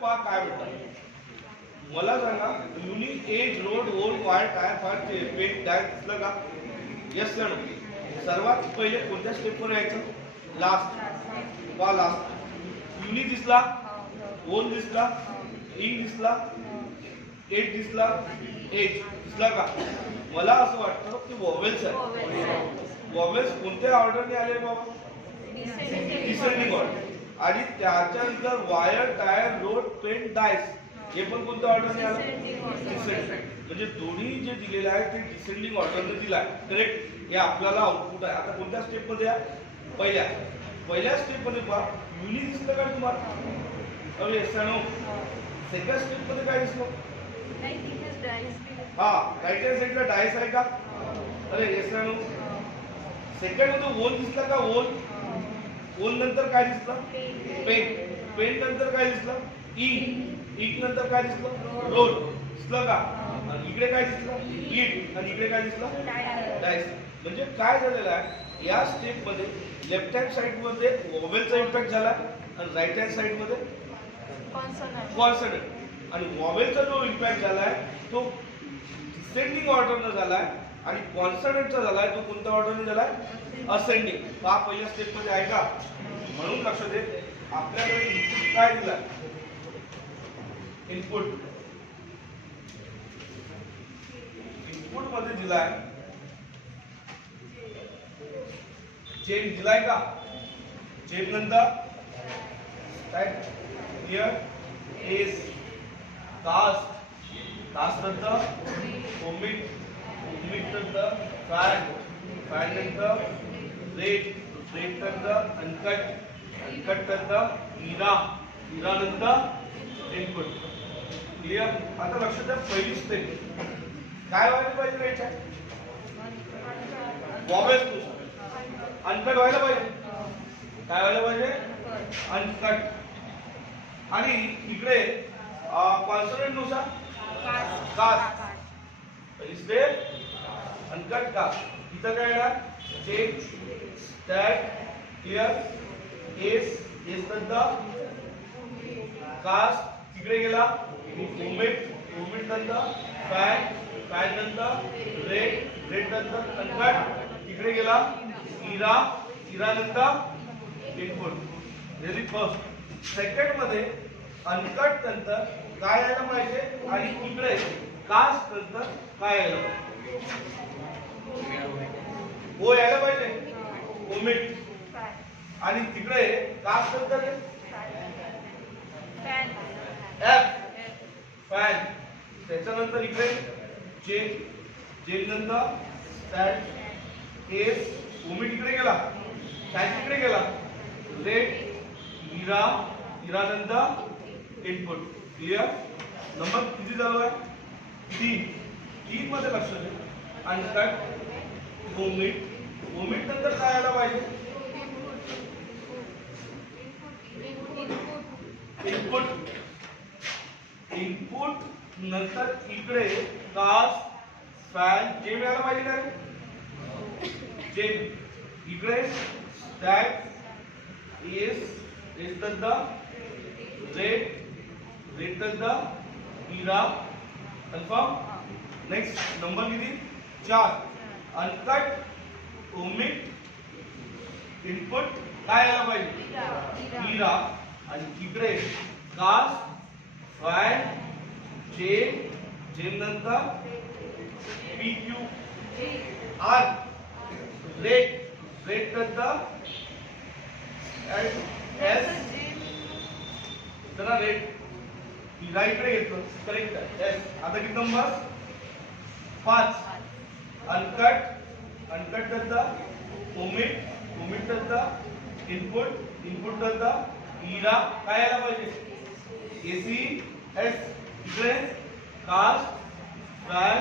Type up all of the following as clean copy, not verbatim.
पहा काय म्हणतात मला सांगा. Unique age road old wire tyre far pet tyre दिसलं का? Yes sir. सर्वात पहिले कोणत्या स्टेपवर यायचं? लास्ट. पहा लास्ट. युनिक दिसला, ओल्ड दिसला, इन दिसला, एज दिसला, एज दिसला का? मला असं वाटतं की वॉवेल्स आहे. वॉवेल्स कोणत्या ऑर्डरने आले बाबा? Descending order. आणि त्याच्यानंतर wire tyre road paint dice हे पण कोणत्या ऑर्डरने आलं? डिसेंडिंग. म्हणजे दोन्ही जे दिलेले आहे ते डिसेंडिंग ऑर्डरने दिला आहे. करेक्ट. हे आपल्याला आउटपुट आहे. आता कोणत्या स्टेप मध्ये आहे? पहिल्या स्टेप मध्ये पहा युनिक दिसलं का तुम्हाला? अरे येस नो. सेकंड स्टेप मध्ये काय दिसलं? हा राईट हँड साइडला डायस आहे का? अरे येस नो. सेकंड मध्ये ओन दिसला का? ओन नंतर काय दिसलं? पेंट नंतर काय दिसलं? ईट नंतर काय दिसलं? रोड दिसलं का? आणि इकडे काय दिसलं? ईट. आणि इकडे काय दिसलं? डायस. म्हणजे काय झालेलं आहे या स्टेप मध्ये लेफ्ट हँड साइड मध्ये वॉवेलचा इम्पॅक्ट झाला आणि राईट हँड साइड मध्ये कॉन्सोनंट. आणि वॉवेलचा जो इम्पॅक्ट झालाय तो डिसेंडिंग ऑर्डरने झालाय आणि कॉन्सोनंटचा झालाय तो कोणत्या ऑर्डरने झालाय? असेंडिंग. हा पहिल्या स्टेप मध्ये आहे का? म्हणून लक्ष दे आपल्याकडे इनपुट काय दिलाय? इनपुट मध्ये दिलाय चेन दिलाय का? चेन नंतर काय? हियर इज कास्ट नंतर ओमिट नंतर फॅन नंतर रेट नंतर अनकट नंतर इरा नंतर इनपुट. क्लिअर. आता लक्ष द्या पहिली स्टेप काय व्हायला पाहिजे? रेट आहे वॉवेल्स अनकट व्हायला पाहिजे. काय व्हायला पाहिजे? अनकट. आणि इकडे कॉन्सोनंट नुसार कास्ट. पहिली स्टेप अनकट कास्ट. इथं काय येणार? चेंज स्टॅट क्लिअर एस नंतर कास्ट तिकडे गेला. ओमिट नंतर फॅन नंतर रेट नंतर अनकट तिकडे गेला. इरा नंतर इनपुट. रिली फर्स्ट. सेकंड मध्ये अनकट नंतर काय यायला पाहिजे आणि इकडे कास्ट नंतर काय यायला पाहिजे? ओ यायला पाहिजे. ओमिट. आणि तिकडे कास्ट नंतर एफ फॅन. त्याच्यानंतर इकडे चेन नंतर स्टॅट एस. ओमिट इकडे गेला, फॅन तिकडे गेला. रेट इरा नंतर इनपुट. क्लिअर. नंबर किती चालू आहे? 3 मध्ये लक्ष दे. अनकट ओमिट नंतर काय यायला पाहिजे? इनपुट नंतर इकडे कास्ट फॅन जे मिळायला पाहिजे काय? जे इकडे स्टॅट एस नंतर रेट नंतर इरा. कन्फर्म. नेक्स्ट नंबर किती? 4. अनकट ओमिट इनपुट काय यायला पाहिजे? इरा. आणि इकडे कास्ट फॅन जे नंतर PQ आर. रेट नंतर एस. चला रेट इरा इकडे घेतलं. करेक्ट आहे. एस. आता किती नंबर? 5. अनकट नंतर ओमिट नंतर इनपुट नंतर इरा काय यायला पाहिजे? AC S. इकडे कास्ट फॅन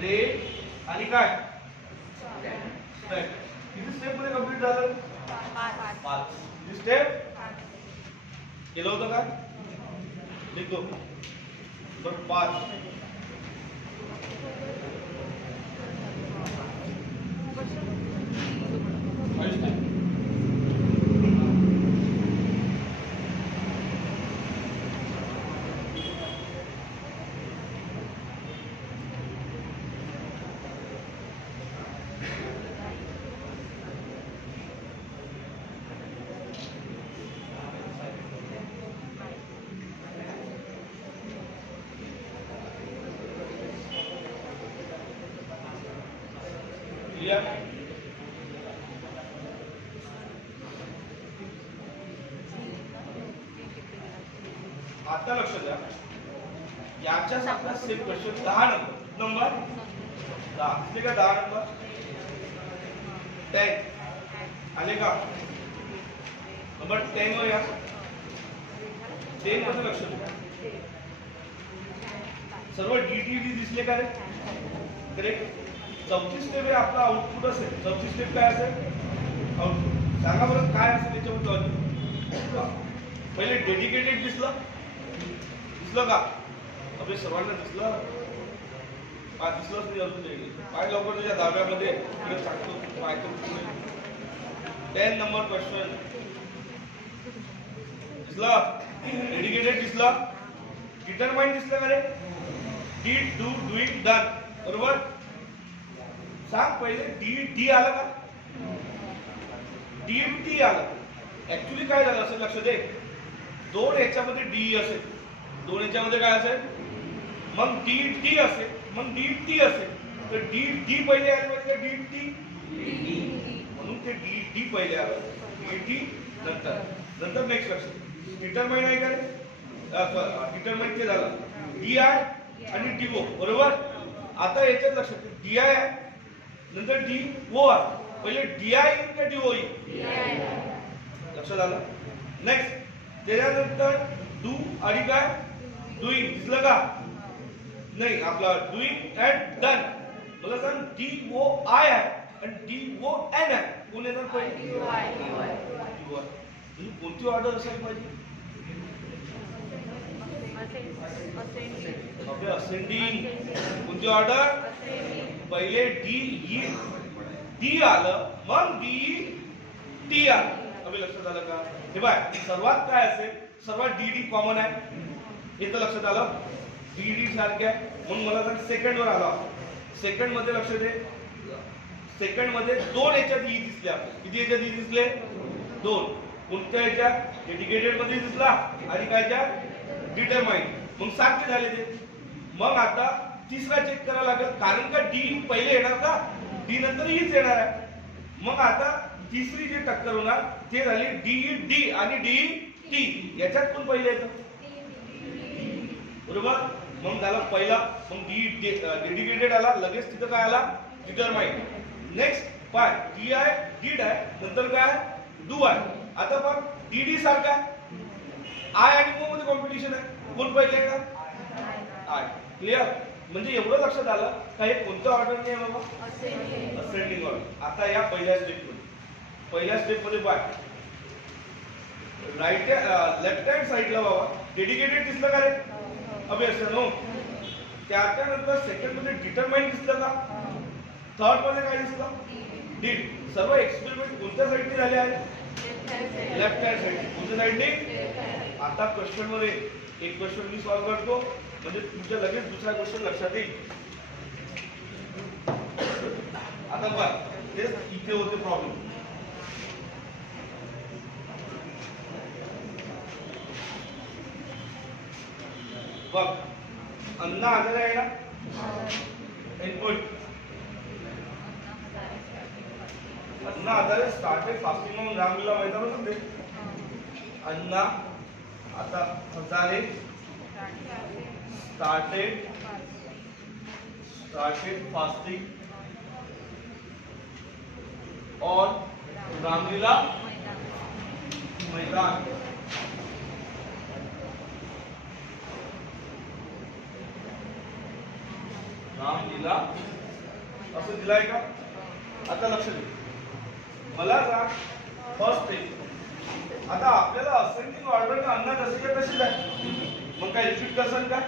रेट आणि काय? किती स्टेप मध्ये कंप्लीट झालं? 5. किती स्टेप केलं होतं का? लिखो. बरं 5. आता लक्ष द्या, याच्याच आपला सेम क्वेश्चन 10 नंबर 10 असले का 10 नंबर 10 आले का? नंबर 10 वर या, 10 मध्ये लक्ष द्या. सर्व डीटीडी दिसले का रे? करेक्ट. चौथी स्टेप आहे आपला आउटपुट असेल. चौथी स्टेप काय असेल? आउटपुट. सांगा बरं काय असेल याच्यामध्ये लॉजिक? पहिले डेडिकेटेड दिसलं का? अबे सर्वांना दिसलं? काय दिसलंच नाही अजून तरी. काय लवकर तुझ्या दाव्यामध्ये इकडे टाकतो काय करतो. 10 नंबर क्वेश्चन दिसलं? डेडिकेटेड दिसलं? डिटरमाइन दिसलं का रे? Did, do, doing, done. बरोबर. सांग पहिले डी आलं का? डी आलं. ऍक्च्युली काय झालं असेल लक्ष दे, दोन याच्यामध्ये डी असेल, दोन याच्यामध्ये काय असेल, मग डी असेल, मग डी असेल, तर डी पहिले आले पाहिजे का डी? म्हणून ते डी पहिले आलं, डी नंतर नेक्स्ट लक्ष. डिटरमाइन आहे का रे? डिटरमाइन ते झालं डी आय आणि डी ओ. बरोबर. आता याच्यात लक्षात डी आय आहे, नंतर डी ओ आहे. पहिले डी आय येईल का डी ओ येईल? लक्षात आलं? नेक्स्ट त्याच्यानंतर डू आणि काय डुईंग दिसलं का? नाही, आपला डुईंग अँड डन. मला सांग डी ओ आय आहे आणि डी ओ एन आहे, कोण येणार पहिले? कोणती ऑर्डर असायला पाहिजे? असेंडिंग. कोणती ऑर्डर? पहिले डी आलं, मग डी आलं. अभि लक्षात आलं का? हे बाय सर्वात काय असेल, सर्वात डी कॉमन आहे, हे तर लक्षात आलं. डी सारखे आहे. मग मला सांग सेकंड वर आला. सेकंड मध्ये लक्ष दे, सेकंड मध्ये दोन याच्यात ई दिसल्या. किती याच्यात ई दिसले? दोन. कोणत्या याच्यात? डेडिकेटेड मध्ये दिसला आणि कायच्या? डिटरमाइन. मग सारखे झाले ते. मग आता तिसरा चेक करावा लागेल, कारण का डी पहिले येणार का? डी नंतर ईच येणार आहे. मग आता तिसरी जी टक्कर होणार ते झाली डी आणि डी. याच्यात कोण पहिले येतं? बरोबर. मग झाला पहिला, मग डेडिकेटेड आला, लगेच तिथं काय आला? डिटरमाइन. नेक्स्ट काय? डी आहे, डीड आहे, नंतर काय? डू आहे. आता पण डी सारखा आहे. आय आणि ओ मध्ये कॉम्पिटिशन आहे, कोण पहिले का? आय. क्लिअर. म्हणजे एवढं लक्षात आलं का हे कोणतं ऑर्डर नाही बाबा? Ascending order. आता या पहिल्या स्टेप मध्ये पाय, राईट लेफ्ट हँड साइडला बाबा डेडिकेटेड दिसलं का रे? अबे असं नो. त्याच्यानंतर सेकंड मध्ये डिटरमाइन दिसलं का? थर्ड मध्ये काय दिसलं? डीड. सर्व एक्सपेरिमेंट कोणत्या साइडने झाले आहेत? Left hand side. कोणत्या साइडने? आता क्वेश्चन मध्ये एक क्वेश्चन मी सॉल्व्ह करतो, म्हणजे तुमच्या लगेच दुसरा क्वेश्चन लक्षात येईल. आता बघ, तेच इथे होते प्रॉब्लेम. बघ, अन्न आलेलं आहे ना इनपुट. अन्न आधारे स्टार्टेड फास्टिंग म्हणून रामलीला मैदानात होते. अन्न आता हजारे स्टार्टेड फास्टिंग और रामलीला मैदान. रामलीला असं दिलाय का? आता लक्ष दे, मला सांग फर्स्ट स्टेप. आता आपल्याला असेंडिंग ऑर्डर अन्न जसे तसेच आहे, मग काय रिपीट करसान का?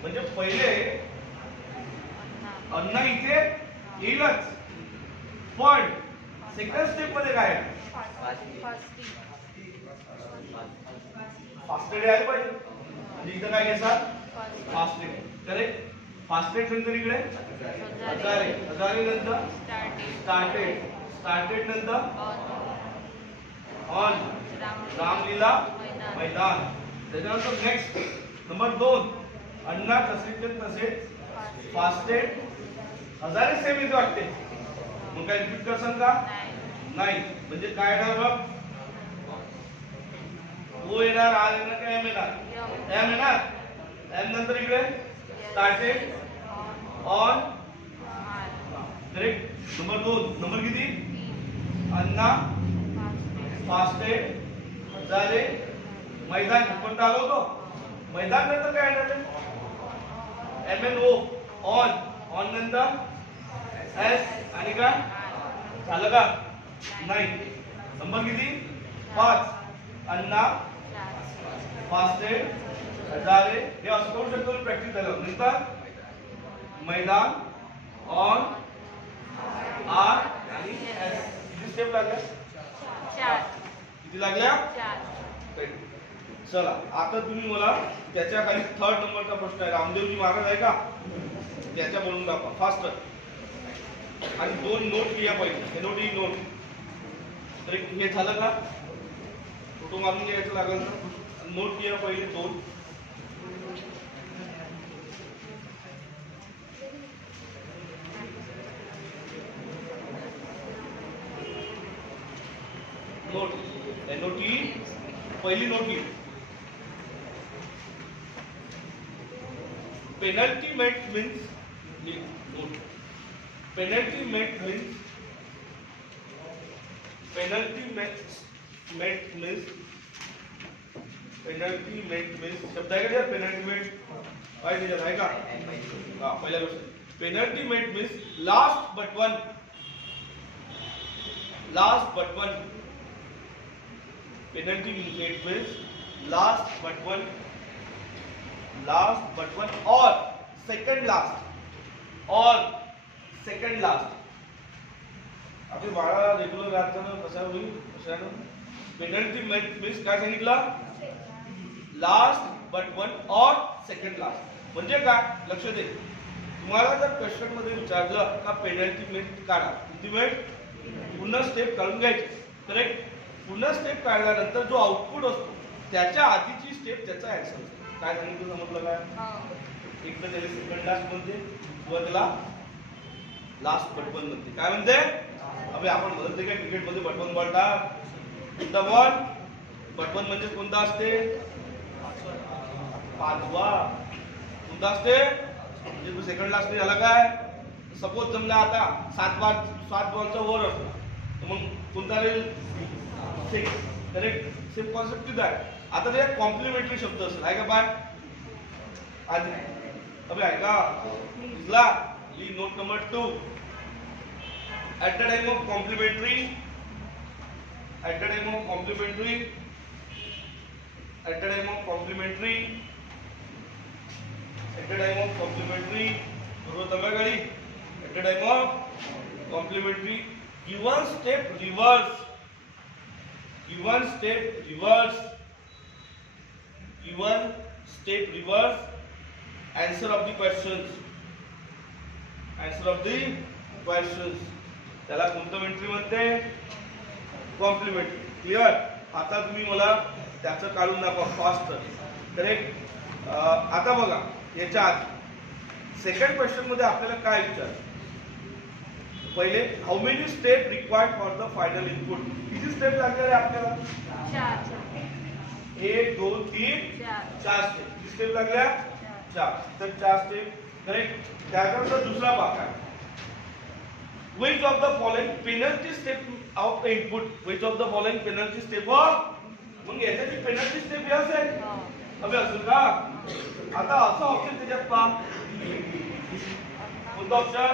म्हणजे पहिले अन्न इथे येईलच, पण सेकंड स्टेप मध्ये काय आहे? फास्टेड आले पाहिजे. म्हणजे इथं काय घेतात? फास्टेड. करेक्ट. फास्टेड नंतर इकडे हजारे नंतर स्टार्टेड नंतर ऑन रामलीला मैदान. त्याच्यानंतर नेक्स्ट नंबर 2 अण्णा तसेच फास्टेड हजारे सेम इथे वाटते. मग काय रिपीट करसान का? नाही. म्हणजे काय येणार बघ? ओ येणार, आर येणार, काय एम येणार? एम है ना, एम नंतर इकडे started on correct. Number 2 number किती अन्ना फास्टेड झाले. मैदान कोणता आलो होतो मैदान नंतर काय येणार M N O on on नंतर एस आणि काय झालं का नाही. नंबर किती 5 अन्ना फास्टेड झाले. हे असं करू शकतो प्रॅक्टिस झालं नंतर मैदान ऑन आर आणि एस. किती स्टेप लागल्या 4. किती लागल्या 4. चला आता तुम्ही मला त्याच्या खाली 3rd नंबरचा प्रश्न आहे. रामदेवजी महाराज आहे का त्याच्या बोलून दाखवा फास्ट. आणि 2 नोट लिहा पाहिजे नोट ही नोट. तर हे झालं का फोटो मारून घ्यायचं लागेल ना. नोट लिहा पहिले 2. नोट एनओटी पहिली नोट लिही. पेनल्टी मेट मीन्स नोट. पेनल्टी मेट मीन्स शब्द आहे का पेनल्टी मेट काय त्याच्यात आहे का हा पहिला गोष्ट. Penultimate means last but one. Penalty meant means last but one or second last. आपली बाळा रेग्युलर राहताना कसा होईल कशानं पेनल्टी मीन्स काय सांगितलं लास्ट बट वन और सेकंड लास्ट. म्हणजे काय लक्ष दे. तुम्हाला जर क्वेश्चन मध्ये विचारलं का पेनल्टी मिनिट काढा किती मिनिट पुन्हा स्टेप काढून घ्यायची करेक्ट. पुन्हा स्टेप काढल्यानंतर जो आउटपुट असतो त्याच्या आधीची स्टेप त्याचा ऍक्शन असतो. काय सांगितलं समजलं काय. एक तर त्याला सेकंड लास्ट म्हणते किंवा त्याला लास्ट बटवन म्हणते. काय म्हणते अबे आपण म्हणते काय क्रिकेट मध्ये बटवन बोलतात. बटवन म्हणजे कोणता असते 5वा. कोणता असते म्हणजे तू सेकंड लास्ट नाही झाला काय. सपोज जमला आता 7 बॉलचा ओव्हर असतो तर मग कोणता राहील 6 करेक्ट. सेम कॉन्सेप्ट तिथं आहे. आता ते कॉम्प्लिमेंटरी शब्द असेल आहे का बाय आधी अबे आहे का इथला ली note number 2 at the time of complimentary given step reverse answer of the questions त्याला कॉम्प्लिमेंटरी म्हणते कॉम्प्लिमेंटरी. क्लिअर. आता तुम्ही मला त्याचं काढून दाखवा फास्ट करेक्ट. आता बघा याच्या आधी सेकंड क्वेश्चन मध्ये आपल्याला काय विचार पहिले how many step required for the final input. किती स्टेप लागणार आहे आपल्याला 1 2 3 4 स्टेप. किती स्टेप लागल्या 4. तर 4 स्टेप करेक्ट. त्यानंतर दुसरा भाग आहे which of the following penalty step of the input penalty step मग याच्याची पेनल्टी स्टेप हे असेल अबे असेल का. आता असं ऑप्शन त्याच्यात पहा कोणता ऑप्शन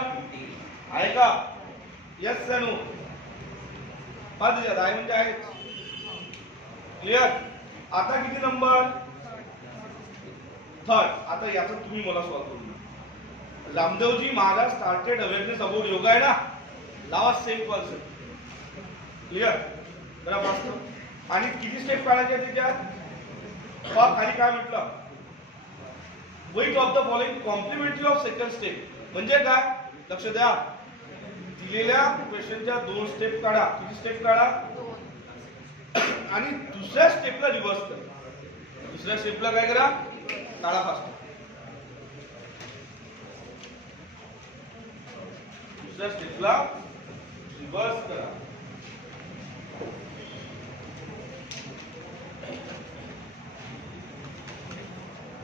आहे का येस या नो पहा त्याच्यात आहे म्हणजे आहे. क्लिअर. आता किती नंबर 3rd. आता याचं तुम्ही मला सॉल्व करून Ramdevji Maharaj started awareness about yoga आहे ना लावा सेम कॉन्सेप्ट. क्लिअर. बरोबर असतो. आणि किती स्टेप काढायचे त्याच्यात खाली काय म्हटलं which of the following complementary of second step म्हणजे काय लक्ष द्या. दिलेल्या क्वेश्चनच्या 2 स्टेप काढा. किती स्टेप काढा 2 आणि दुसऱ्या स्टेपला रिव्हर्स करा. दुसऱ्या स्टेपला काय करा काढा फास्ट. दुसऱ्या स्टेपला रिव्हर्स करा.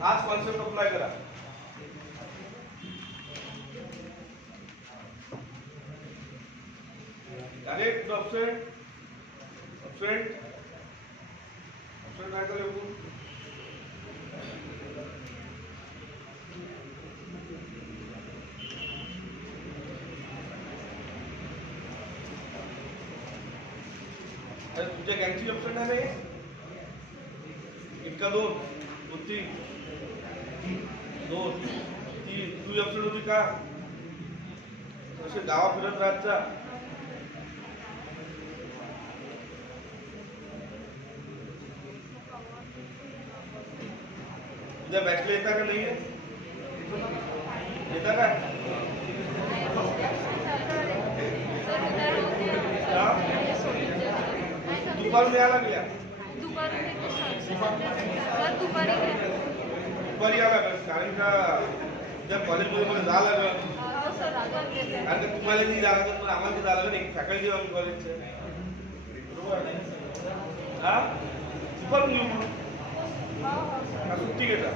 हाच कॉन्सेप्ट अप्लाय करा. डायरेक्ट ऑप्शन ऑप्शन ऑप्शन काय करेल तुझ्या गँगची ऑप्शन आहे इतका 2 3 2 3 तुझी ऑप्शन होती का असे गावा फिरत राहायचा. तुझ्या बॅचला येता का नाही येता का दुपारून यायला लागल्या दुपारी यायला लागल कारण का त्या कॉलेजमध्ये मला जावं लागलं कारण का तुम्हाला नाही जावं लागत पण आम्हाला जावं लागलं नाही फॅकल्टी आम्ही कॉलेजचे बरोबर हा दुपारून येऊ म्हणून सुट्टी घेता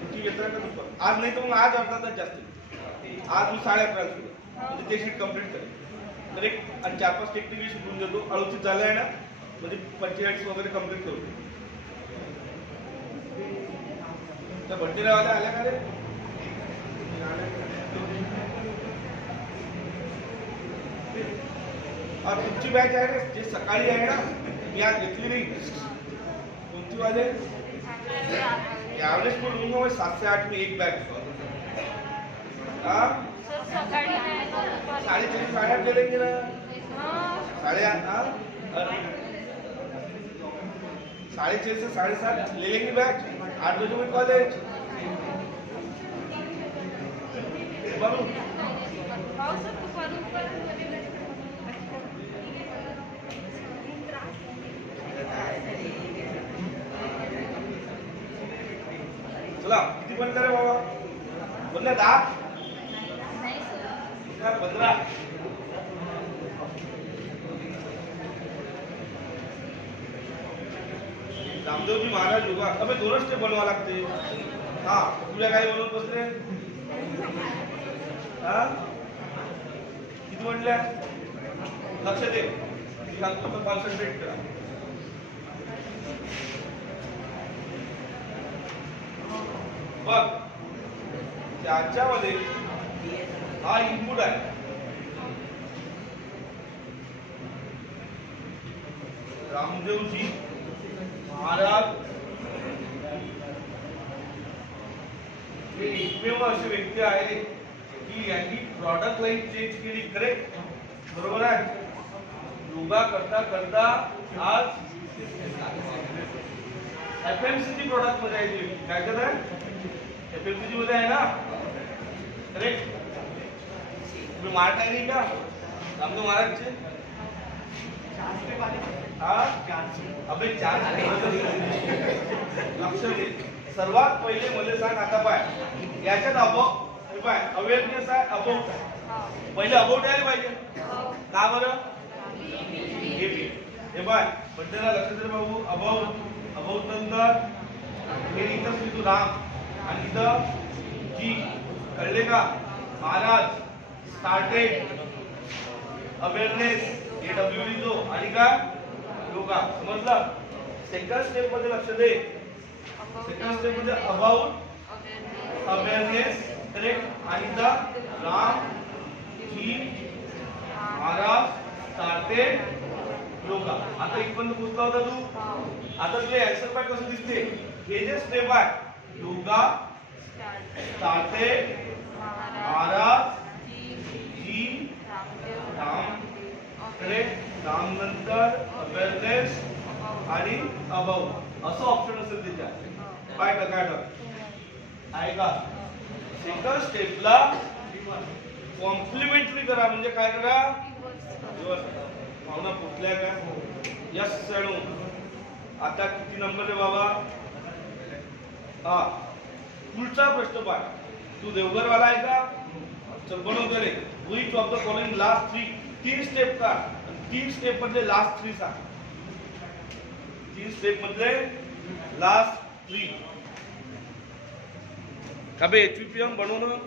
सुट्टी घेता का दुपार आज नाही तर मग आज अर्धा जास्त आज मी 11:30 म्हणजे ते शीट कम्प्लीट करेल तर एक 4-5 टेक्निकली शिकवून देतो. 38 झालं आहे ना म्हणजे 45 वगैरे कम्प्लीट करू. त्या भंडीरावाल्या आल्या का रे तुमची बॅच आहे ना जे सकाळी आहे ना मी आज घेतली नाही कोणती वाले यावेळेस पण 7 से 8 में एक बॅच 8:30 ले लेंगे ना 8:30 6:30 से 7:30 ले लेंगे बैच 8 बजे में कॉलेज चला किती बंद करे बाबा बोलले 10 15 रामदेवजी महाराज योगा अबे 2 स्टेप बनवा लागते. हा तुला काय बनवून बसले हा किती म्हणल्या लक्ष दे सांगतो तर कॉन्सन्ट्रेट करा. बघ त्याच्यामध्ये हा इनपुट आहे रामदेवजी महाराज हे एकमेव अशी व्यक्ती आहे की यांनी प्रॉडक्ट लाईन चेंज केली. करेक्ट बरोबर आहे. योगा करता करता आज एफएमसीजी प्रोडक्ट मध्ये आहे. काय करत आहे एफएमसीजी मध्ये आहे ना करेक्ट. तुम्ही मार्ट आहे नाही का रामदेव महाराजचे अबे 4 लक्ष दे. सर्वात पहिले मला सांग आता पाय याच्यात अवेअरनेस आहे अबाउट आहे. पहिले अबाउट यायला पाहिजे का बरं हे बाय बड्डेला लक्ष दे बाबू. अबाउट नंतर हे इथं लिहितो राम आणि इथं जी कळले का महाराज स्टार्टेड अवेअरनेस हे डब्ल्यू लिहितो आणि का योगा समजलं. सेकंड स्टेप मध्ये लक्ष दे. सेकंड स्टेप मध्ये अबाउट अवेअरनेस करेक्ट आणि द राम जी महाराज स्टार्टेड योगा. आता इथपर्यंत पोहोचला होता तू. आता तुला आन्सर पाय कसं दिसते हे जे स्टेप आहे योगा स्टार्टेड महाराज जी राम करेक्ट राम नंतर अवेअरनेस आणि अबाउट असं ऑप्शन असेल त्याच्यात. काय का आहे का. सेकंड स्टेपला कॉम्प्लिमेंटरी करा म्हणजे काय करा भावना पोचल्या का यस सणू. आता किती नंबर आहे बाबा हा पुढचा प्रश्न पाय. तू देवघरवाला आहे का चल बनवतो रे. Which of the following last 3 step का 3 स्टेप मधले लास्ट 3 सांग. 3 स्टेप मधले लास्ट 3 का बे एचपीएम बनवणं